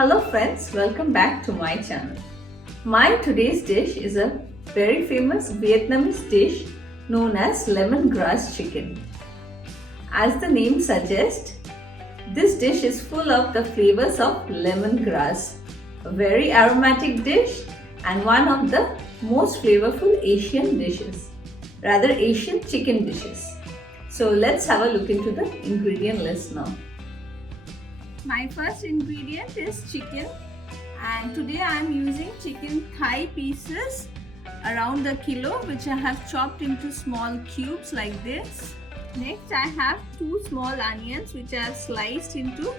Hello friends, welcome back to my channel. My today's dish is a very famous Vietnamese dish known as lemongrass chicken. As the name suggests, this dish is full of the flavors of lemongrass, a very aromatic dish and one of the most flavorful Asian dishes, rather Asian chicken dishes. So let's have a look into the ingredient list now. My first ingredient is chicken, and today I am using chicken thigh pieces around a kilo, which I have chopped into small cubes like this. Next I have 2 small onions which I have sliced into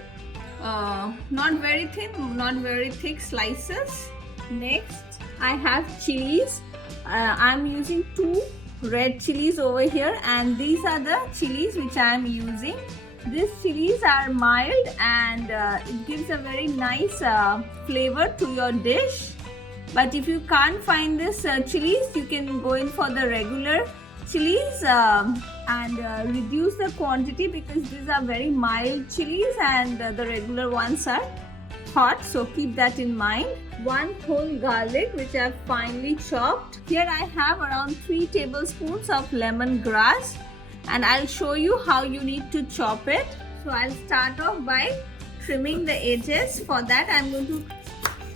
not very thin, not very thick slices. Next I have chilies. I am using 2 red chilies over here, and these are the chilies which I am using. These chilies are mild and it gives a very nice flavor to your dish. But if you can't find this chilies, you can go in for the regular chilies and reduce the quantity, because these are very mild chilies and the regular ones are hot, so keep that in mind. 1 whole garlic which I have finely chopped. Here I have around 3 tablespoons of lemongrass, and I'll show you how you need to chop it. So I'll start off by trimming the edges. For that I'm going to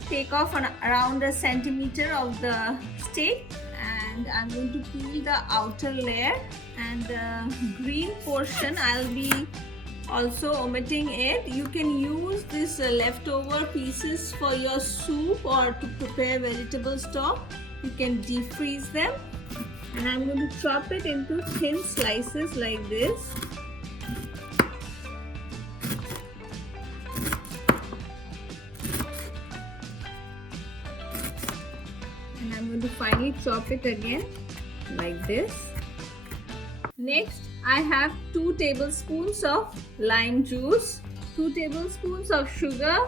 take off around a centimeter of the steak, and I'm going to peel the outer layer, and the green portion I'll be also omitting it. You can use this leftover pieces for your soup or to prepare vegetable stock. You can deep freeze them. And I'm going to chop it into thin slices like this. And I'm going to finally chop it again like this. Next, I have 2 tablespoons of lime juice, 2 tablespoons of sugar.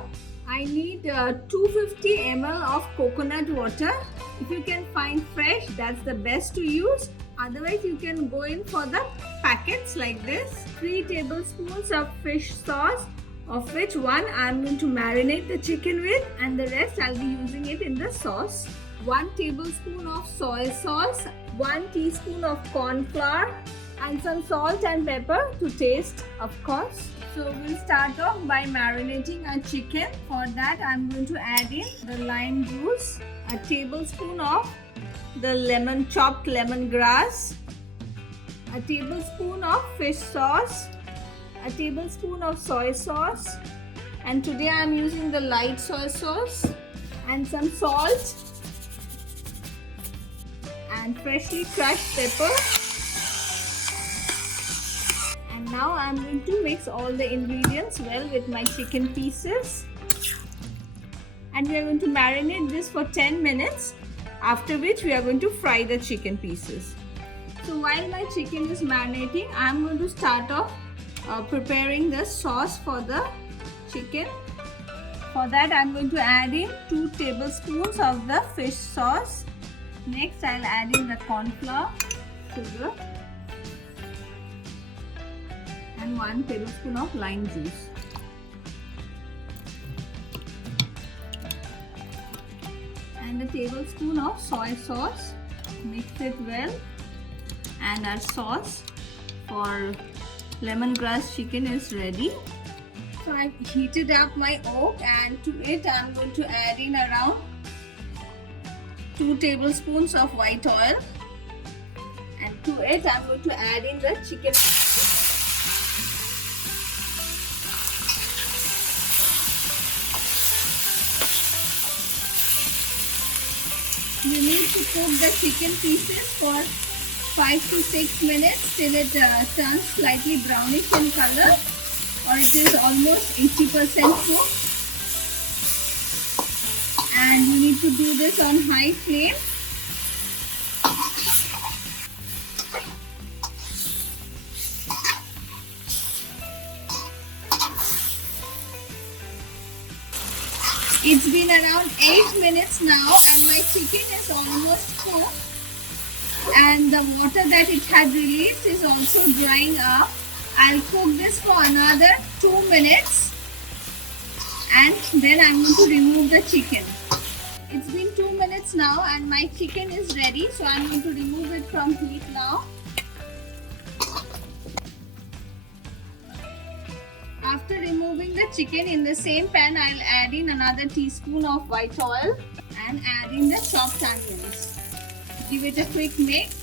I need 250 ml of coconut water. If you can find fresh, that's the best to use. Otherwise, you can go in for the packets like this. 3 tablespoons of fish sauce, of which 1 I'm going to marinate the chicken with, and the rest I'll be using it in the sauce. 1 tablespoon of soy sauce, 1 teaspoon of corn flour, and some salt and pepper to taste, of course. So we'll start off by marinating our chicken. For that I'm going to add in the lime juice, a tablespoon of the chopped lemongrass, a tablespoon of fish sauce, a tablespoon of soy sauce, and today I'm using the light soy sauce, and some salt and freshly crushed pepper. Now I'm going to mix all the ingredients well with my chicken pieces, and we are going to marinate this for 10 minutes, after which we are going to fry the chicken pieces. So while my chicken is marinating, I'm going to start off preparing the sauce for the chicken. For that I'm going to add in 2 tablespoons of the fish sauce. Next I'll add in the corn flour, sugar, and 1 tablespoon of lime juice. And a tablespoon of soy sauce. Mix it well, and our sauce for lemongrass chicken is ready. So I've heated up my wok, and to it I'm going to add in around 2 tablespoons of white oil, and to it I'm going to add in the chicken. You need to cook the chicken pieces for 5 to 6 minutes till it turns slightly brownish in color, or it is almost 80% cooked. And you need to do this on high flame. It's been around 8 minutes now, and my chicken is almost cooked, and the water that it had released is also drying up. I'll cook this for another 2 minutes and Then I'm going to remove the chicken. It's been 2 minutes now and my chicken is ready. So I'm going to remove it from heat now. After removing the chicken, in the same pan, I'll add in another teaspoon of white oil and add in the chopped onions. Give it a quick mix.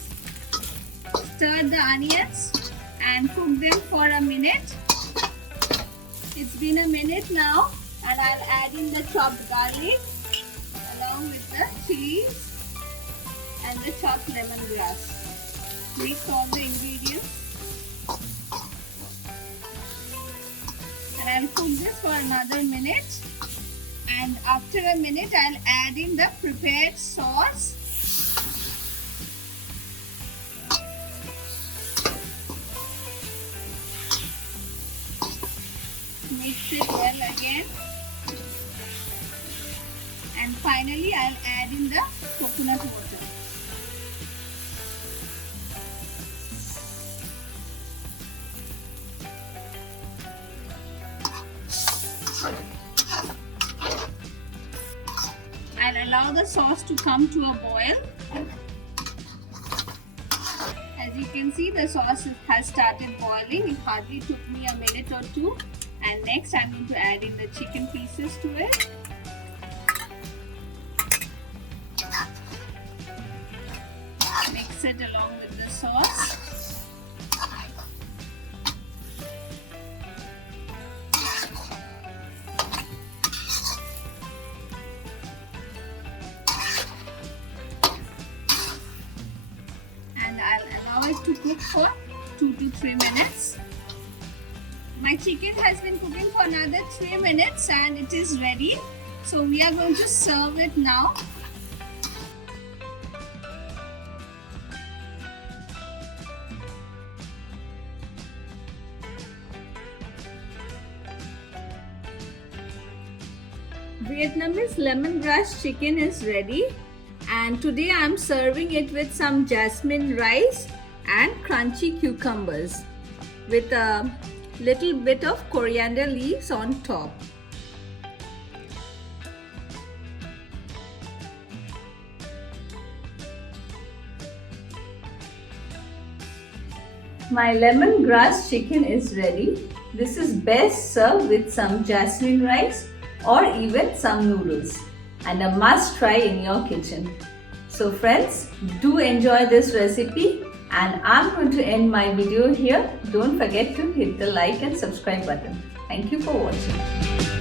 Stir the onions and cook them for a minute. It's been a minute now and I'll add in the chopped garlic along with the chilies and the chopped lemongrass. Mix all the ingredients. And I'll cook this for another minute, and after a minute I'll add in the prepared sauce. Mix it well again, and finally I'll add in the coconut water. I'll allow the sauce to come to a boil. As you can see, the sauce has started boiling. It hardly took me a minute or two. And next I'm going to add in the chicken pieces to it. Mix it along with the sauce. I'll allow it to cook for 2 to 3 minutes. My chicken has been cooking for another 3 minutes and it is ready. So we are going to serve it now. Vietnamese lemongrass chicken is ready, and today I am serving it with some jasmine rice and crunchy cucumbers with a little bit of coriander leaves on top. My lemongrass chicken is ready. This is best served with some jasmine rice or even some noodles, and a must try in your kitchen. So friends, do enjoy this recipe, and I'm going to end my video here. Don't forget to hit the like and subscribe button. Thank you for watching.